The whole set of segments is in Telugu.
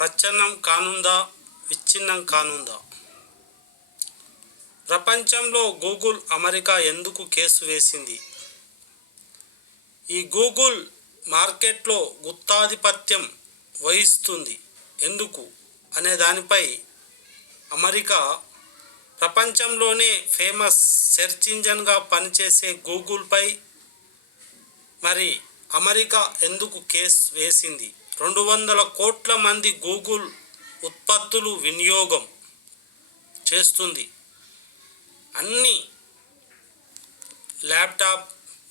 ప్రచ్ఛన్నం కానుందా, విచ్ఛిన్నం కానుందా? ప్రపంచంలో గూగుల్ అమెరికా ఎందుకు కేసు వేసింది? ఈ గూగుల్ మార్కెట్లో గుత్తాధిపత్యం వహిస్తుంది ఎందుకు అనే దానిపై అమెరికా ప్రపంచంలోనే ఫేమస్ సెర్చ్ ఇంజన్గా పనిచేసే గూగుల్పై మరి అమెరికా ఎందుకు కేసు వేసింది? 200 కోట్ల మంది గూగుల్ ఉత్పత్తులు వినియోగం చేస్తుంది. అన్ని ల్యాప్టాప్,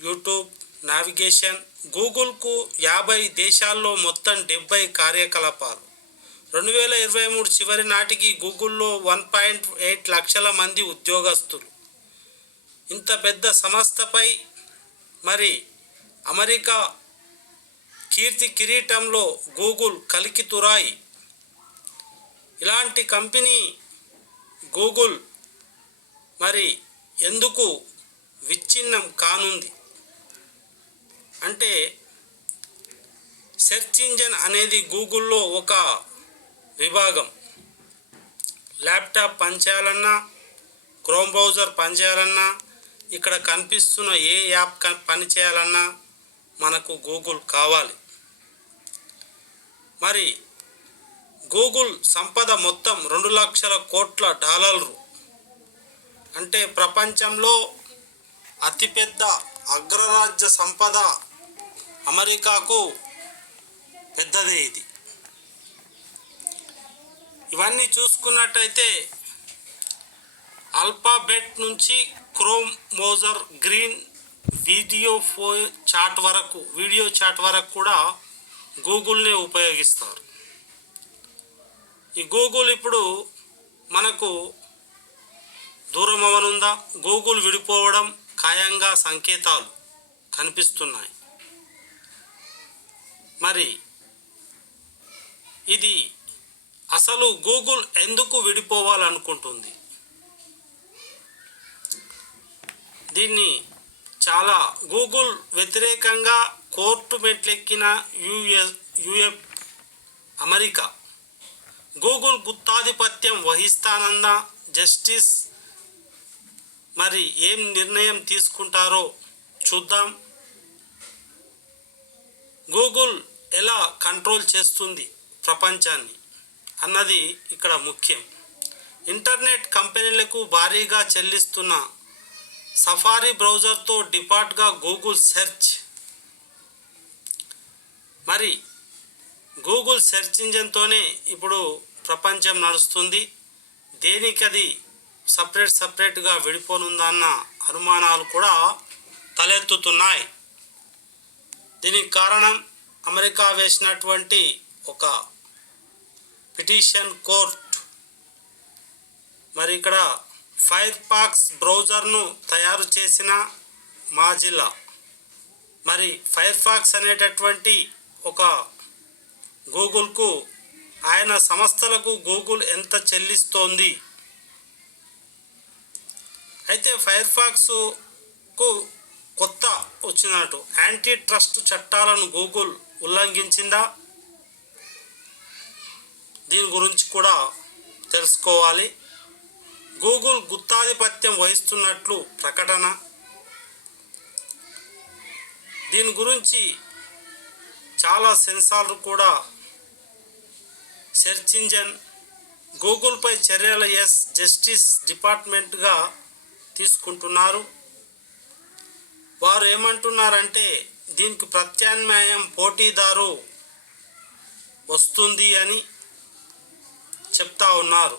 యూట్యూబ్, నావిగేషన్. గూగుల్కు 50 దేశాల్లో మొత్తం 70 కార్యకలాపాలు. 2023 చివరి నాటికి గూగుల్లో 1.8 లక్షల మంది ఉద్యోగస్తులు. ఇంత పెద్ద సంస్థపై మరి అమెరికా కీర్తి కిరీటంలో గూగుల్ కలికితురాయి. ఇలాంటి కంపెనీ గూగుల్ మరి ఎందుకు విచ్ఛిన్నం కానుంది అంటే, సెర్చ్ ఇంజన్ అనేది గూగుల్లో ఒక విభాగం. ల్యాప్టాప్ పనిచేయాలన్నా, క్రోమ్ బ్రౌజర్ పనిచేయాలన్నా, ఇక్కడ కనిపిస్తున్న ఏ యాప్ పనిచేయాలన్నా మనకు గూగుల్ కావాలి. మరి గూగుల్ సంపద మొత్తం $2 లక్షల కోట్ల అంటే ప్రపంచంలో అతిపెద్ద అగ్రరాజ్య సంపద అమెరికాకు పెద్దదే ఇది. ఇవన్నీ చూసుకున్నట్టయితే ఆల్ఫాబెట్ నుంచి Chrome browser, green video chat వరకు కూడా గూగుల్నే ఉపయోగిస్తారు. ఈ గూగుల్ ఇప్పుడు మనకు దూరం అవనుందా? గూగుల్ విడిపోవడం ఖాయంగా సంకేతాలు కనిపిస్తున్నాయి. మరి ఇది అసలు గూగుల్ ఎందుకు విడిపోవాలనుకుంటుంది? దీన్ని చాలా గూగుల్ వ్యతిరేకంగా కోర్టు మెట్లెక్కిన అమెరికా గూగుల్ గుత్తాధిపత్యం వహిస్తానంద జస్టిస్ మరి ఏం నిర్ణయం తీసుకుంటారో చూద్దాం. గూగుల్ ఎలా కంట్రోల్ చేస్తుంది ప్రపంచాన్ని అన్నది ఇక్కడ ముఖ్యం. ఇంటర్నెట్ కంపెనీలకు భారీగా చెల్లిస్తున్న సఫారీ బ్రౌజర్తో డిఫాల్ట్గా గూగుల్ సెర్చ్, మరి గూగుల్ సెర్చ్ ఇంజన్తోనే ఇప్పుడు ప్రపంచం నడుస్తుంది. దేనికది సపరేట్గా విడిపోనుందన్న అనుమానాలు కూడా తలెత్తుతున్నాయి. దీనికి కారణం అమెరికా వేసినటువంటి ఒక పిటిషన్ కోర్ట్. మరి ఇక్కడ ఫైర్ ఫాక్స్ బ్రౌజర్ను తయారు చేసిన మాజిల్లా, మరి ఫైర్ ఫాక్స్ అనేటటువంటి ఒక గూగుల్కు, ఆయన సంస్థలకు గూగుల్ ఎంత చెల్లిస్తోంది? అయితే ఫైర్ ఫాక్స్కు కొత్త వచ్చినట్టు యాంటీ ట్రస్ట్ చట్టాలను గూగుల్ ఉల్లంఘించిందా? దీని గురించి కూడా తెలుసుకోవాలి. గూగుల్ గుత్తాధిపత్యం వహిస్తున్నట్లు ప్రకటన. దీని గురించి చాలా సెన్సార్లు కూడా సెర్చ్ ఇంజన్ గూగుల్పై చర్యల జస్టిస్ డిపార్ట్మెంట్గా తీసుకుంటున్నారు. వారు ఏమంటున్నారంటే, దీనికి ప్రత్యామ్నాయం పోటీదారు వస్తుంది అని చెప్తా ఉన్నారు.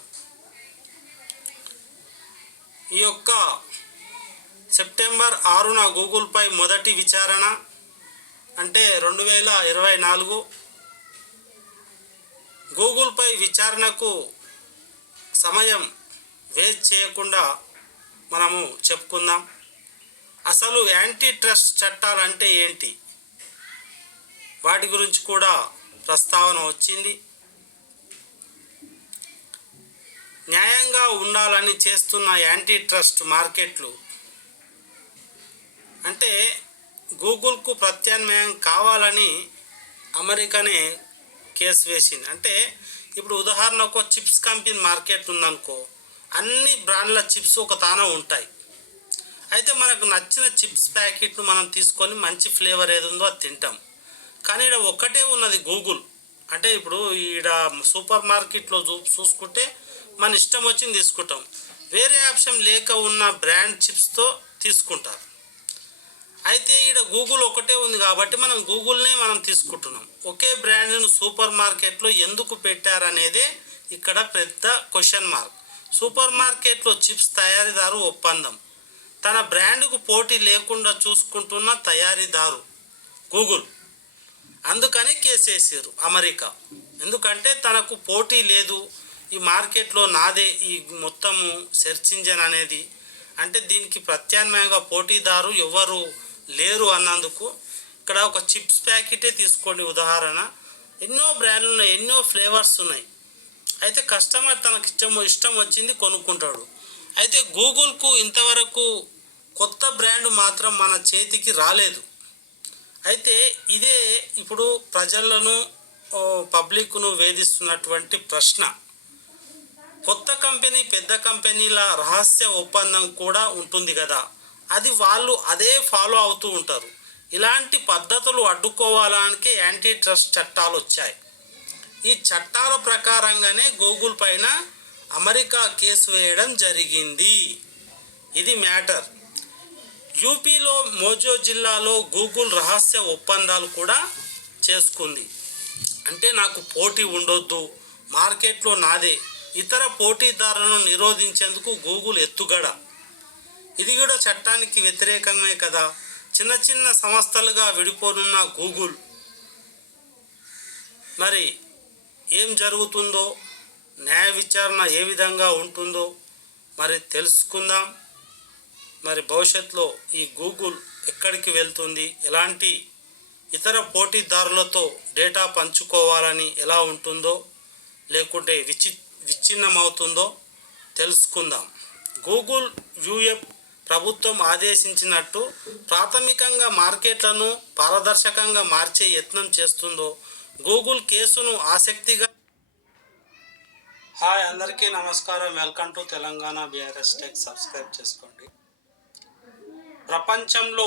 ఈ యొక్క సెప్టెంబర్ 6న గూగుల్పై మొదటి విచారణ అంటే 2024. గూగుల్పై విచారణకు సమయం వేస్ట్ చేయకుండా మనము చెప్పుకుందాం. అసలు యాంటీ ట్రస్ట్ చట్టాలు అంటే ఏంటి? వాటి గురించి కూడా ప్రస్తావన వచ్చింది. న్యాయంగా ఉండాలని చేస్తున్న యాంటీ ట్రస్ట్ మార్కెట్లు అంటే గూగుల్కు ప్రత్యామ్నాయం కావాలని అమెరికానే కేసు వేసింది. అంటే ఇప్పుడు ఉదాహరణకు చిప్స్ కంపెనీ మార్కెట్ ఉందనుకో, అన్ని బ్రాండ్ల చిప్స్ ఒక తాన ఉంటాయి. అయితే మనకు నచ్చిన చిప్స్ ప్యాకెట్ను మనం తీసుకొని మంచి ఫ్లేవర్ ఏది ఉందో అది తింటాం. కానీ ఇక్కడ ఒక్కటే ఉన్నది గూగుల్. అంటే ఇప్పుడు ఈడ సూపర్ మార్కెట్లో చూసుకుంటే మన ఇష్టం వచ్చింది తీసుకుంటాం. వేరే ఆప్షన్ లేక ఉన్న బ్రాండ్ చిప్స్తో తీసుకుంటారు. అయితే ఈడ గూగుల్ ఒకటే ఉంది కాబట్టి మనం గూగుల్నే మనం తీసుకుంటున్నాం. ఒకే బ్రాండ్ను సూపర్ మార్కెట్లో ఎందుకు పెట్టారనేదే ఇక్కడ పెద్ద క్వశ్చన్ మార్క్. సూపర్ మార్కెట్లో చిప్స్ తయారీదారు ఒప్పందం. తన బ్రాండ్కు పోటీ లేకుండా చూసుకుంటున్న తయారీదారు గూగుల్. అందుకని కేసేసారు అమెరికా. ఎందుకంటే తనకు పోటీ లేదు, ఈ మార్కెట్లో నాదే ఈ మొత్తము సెర్చ్ ఇంజన్ అనేది. అంటే దీనికి ప్రత్యామ్నాయంగా పోటీదారు ఎవరు లేరు అన్నందుకు. ఇక్కడ ఒక చిప్స్ ప్యాకెటే తీసుకోండి ఉదాహరణ, ఎన్నో బ్రాండ్లు ఉన్నాయి, ఎన్నో ఫ్లేవర్స్ ఉన్నాయి. అయితే కస్టమర్ తనకు ఇష్టం వచ్చింది కొనుక్కుంటాడు. అయితే గూగుల్కు ఇంతవరకు కొత్త బ్రాండ్ మాత్రం మన చేతికి రాలేదు. అయితే ఇదే ఇప్పుడు ప్రజలను పబ్లిక్ను వేధిస్తున్నటువంటి ప్రశ్న. కొత్త కంపెనీ పెద్ద కంపెనీల రహస్య ఒప్పందం కూడా ఉంటుంది కదా, అది వాళ్ళు అదే ఫాలో అవుతూ ఉంటారు. ఇలాంటి పద్ధతులు అడ్డుకోవడానికి యాంటీ ట్రస్ట్ చట్టాలు వచ్చాయి. ఈ చట్టాల ప్రకారంగానే గూగుల్ పైన అమెరికా కేసు వేయడం జరిగింది. ఇది మ్యాటర్. యూపీలో మోజో జిల్లాలో గూగుల్ రహస్య ఒప్పందాలు కూడా చేసుకుంది. అంటే నాకు పోటీ ఉండొద్దు, మార్కెట్లో నాదే, ఇతర పోటీదారులను నిరోధించేందుకు గూగుల్ ఎత్తుగడ. ఇది కూడా చట్టానికి వ్యతిరేకమే కదా. చిన్న చిన్న సంస్థలుగా విడిపోనున్న గూగుల్ మరి ఏం జరుగుతుందో, న్యాయ విచారణ ఏ విధంగా ఉంటుందో మరి తెలుసుకుందాం. మరి భవిష్యత్తులో ఈ గూగుల్ ఎక్కడికి వెళ్తుంది, ఎలాంటి ఇతర పోటీదారులతో డేటా పంచుకోవాలని ఎలా ఉంటుందో, లేకుంటే విచ్ఛిన్నమవుతుందో తెలుసుకుందాం. గూగుల్ యూఎఫ్ ప్రభుత్వం ఆదేశించినట్టు ప్రాథమికంగా మార్కెట్లను పారదర్శకంగా మార్చే యత్నం చేస్తుందో గూగుల్ కేసును ఆసక్తిగా. హాయ్ అందరికీ నమస్కారం. Welcome to Telangana BRS tech. Subscribe చేసుకోండి. ప్రపంచంలో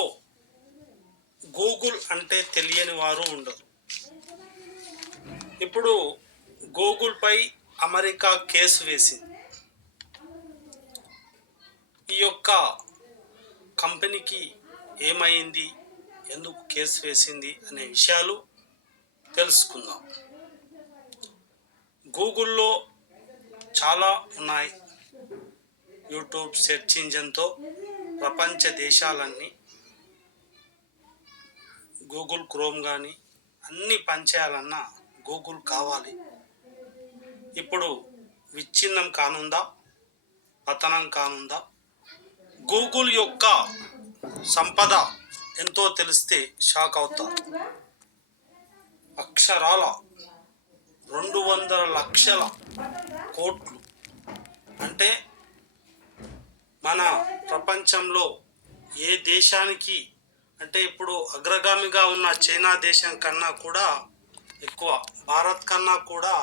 గూగుల్ అంటే తెలియని వారు ఉండరు. ఇప్పుడు గూగుల్పై అమెరికా కేసు వేసింది. ఈ యొక్క కంపెనీకి ఏమైంది, ఎందుకు కేసు వేసింది అనే విషయాలు తెలుసుకుందాం. గూగుల్లో చాలా ఉన్నాయి. యూట్యూబ్ సెర్చ్ ఇంజన్తో ప్రపంచ దేశాలన్నీ గూగుల్ క్రోమ్ కానీ అన్నీ పనిచేయాలన్నా గూగుల్ కావాలి. ఇప్పుడు విచ్ఛిన్నం కానుందా, పతనం కానుందా? గూగుల్ యొక్క సంపద ఎంతో తెలిస్తే షాక్ అవుతారు. అక్షరాల 200 లక్షల కోట్లు. అంటే మన ప్రపంచంలో ఏ దేశానికి, అంటే ఇప్పుడు అగ్రగామిగా ఉన్న చైనా దేశం కన్నా కూడా ఎక్కువ, భారత్ కన్నా కూడా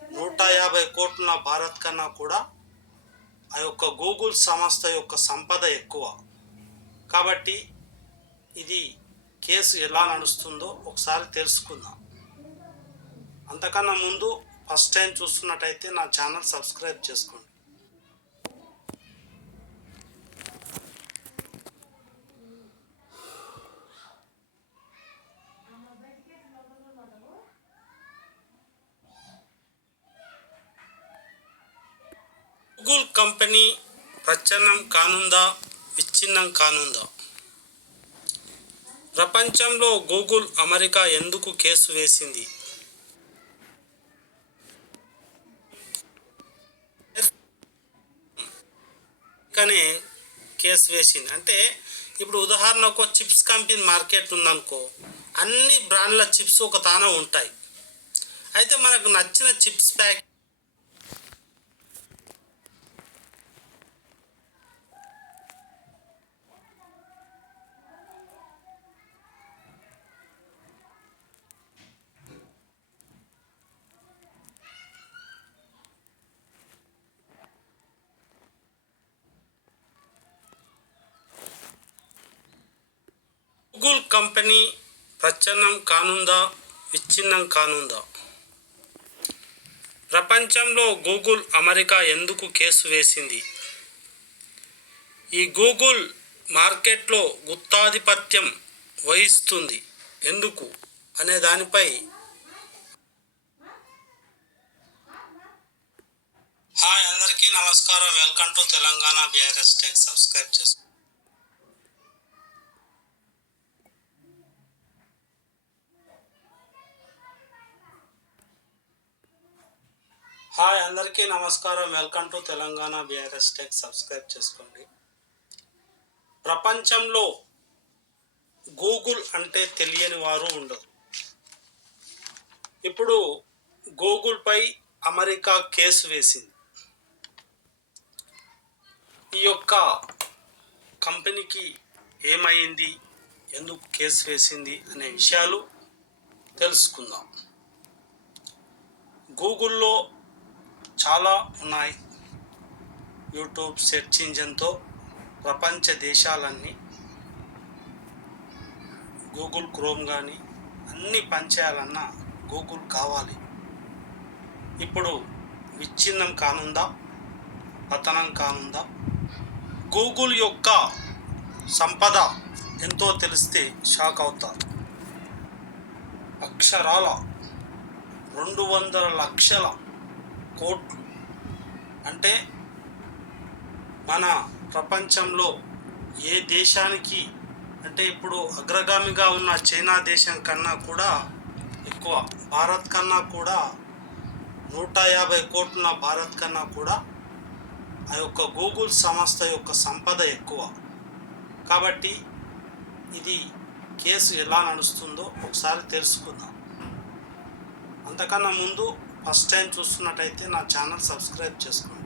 150 కోట్ల భారత్ కన్నా కూడా ఆ యొక్క గూగుల్ సంస్థ యొక్క సంపద ఎక్కువ. కాబట్టి ఇది కేసు ఎలా నడుస్తుందో ఒకసారి తెలుసుకుందాం. అంతకన్నా ముందు ఫస్ట్ టైం చూస్తున్నట్టయితే నా ఛానల్ సబ్స్క్రైబ్ చేసుకోండి. గూగుల్ కంపెనీ ప్రచ్ఛన్నం కానుందా, విచ్ఛిన్నం కానుందా? ప్రపంచంలో గూగుల్ అమెరికా ఎందుకు కేసు వేసింది? కానీ కేసు వేసింది. అంటే ఇప్పుడు ఉదాహరణకు చిప్స్ కంపెనీ మార్కెట్ ఉందనుకో, అన్ని బ్రాండ్ల చిప్స్ ఒక తాన ఉంటాయి. అయితే మనకు నచ్చిన చిప్స్ ప్యాకెట్ కంపెనీ ప్రచ్ఛన్నం కానుందా, విచ్ఛిన్నం కానుందా? ప్రపంచంలో గూగుల్ అమెరికా ఎందుకు కేసు వేసింది? ఈ గూగుల్ మార్కెట్లో గుత్తాధిపత్యం వహిస్తుంది ఎందుకు అనే దానిపై హాయ్ అందరికీ నమస్కారం. Welcome to Telangana BRS tech. Subscribe చేసుకోండి. హాయ్ అందరికీ నమస్కారం. Welcome to Telangana BRS tech. Subscribe చేసుకోండి. ప్రపంచంలో గూగుల్ అంటే తెలియని వారు ఉండరు. ఇప్పుడు గూగుల్పై అమెరికా కేసు వేసింది. ఈ యొక్క కంపెనీకి ఏమైంది, ఎందుకు కేసు వేసింది అనే విషయాలు తెలుసుకుందాం. గూగుల్లో చాలా ఉన్నాయి. యూట్యూబ్ సెర్చ్ ఇంజిన్తో ప్రపంచ దేశాలన్నీ గూగుల్ క్రోమ్ కానీ అన్నీ పనిచేయాలన్నా గూగుల్ కావాలి. ఇప్పుడు విచ్ఛిన్నం కానుందా, పతనం కానుందా? గూగుల్ యొక్క సంపద ఎంతో తెలిస్తే షాక్ అవుతారు. అక్షరాల 200 లక్షల కోట్లు అంటే మన ప్రపంచంలో ఏ దేశానికి అంటే ఇప్పుడు అగ్రగామిగా ఉన్న చైనా దేశం కన్నా కూడా ఎక్కువ, భారత్ కన్నా కూడా 150 కోట్ల భారత్ కన్నా కూడా ఆ యొక్క గూగుల్ సంస్థ యొక్క సంపద ఎక్కువ. కాబట్టి ఇది కేసు ఎలా నడుస్తుందో ఒకసారి తెలుసుకుందాం. అంతకన్నా ముందు ఫస్ట్ టైం చూస్తున్నట్టయితే నా ఛానల్ సబ్స్క్రైబ్ చేసుకోండి.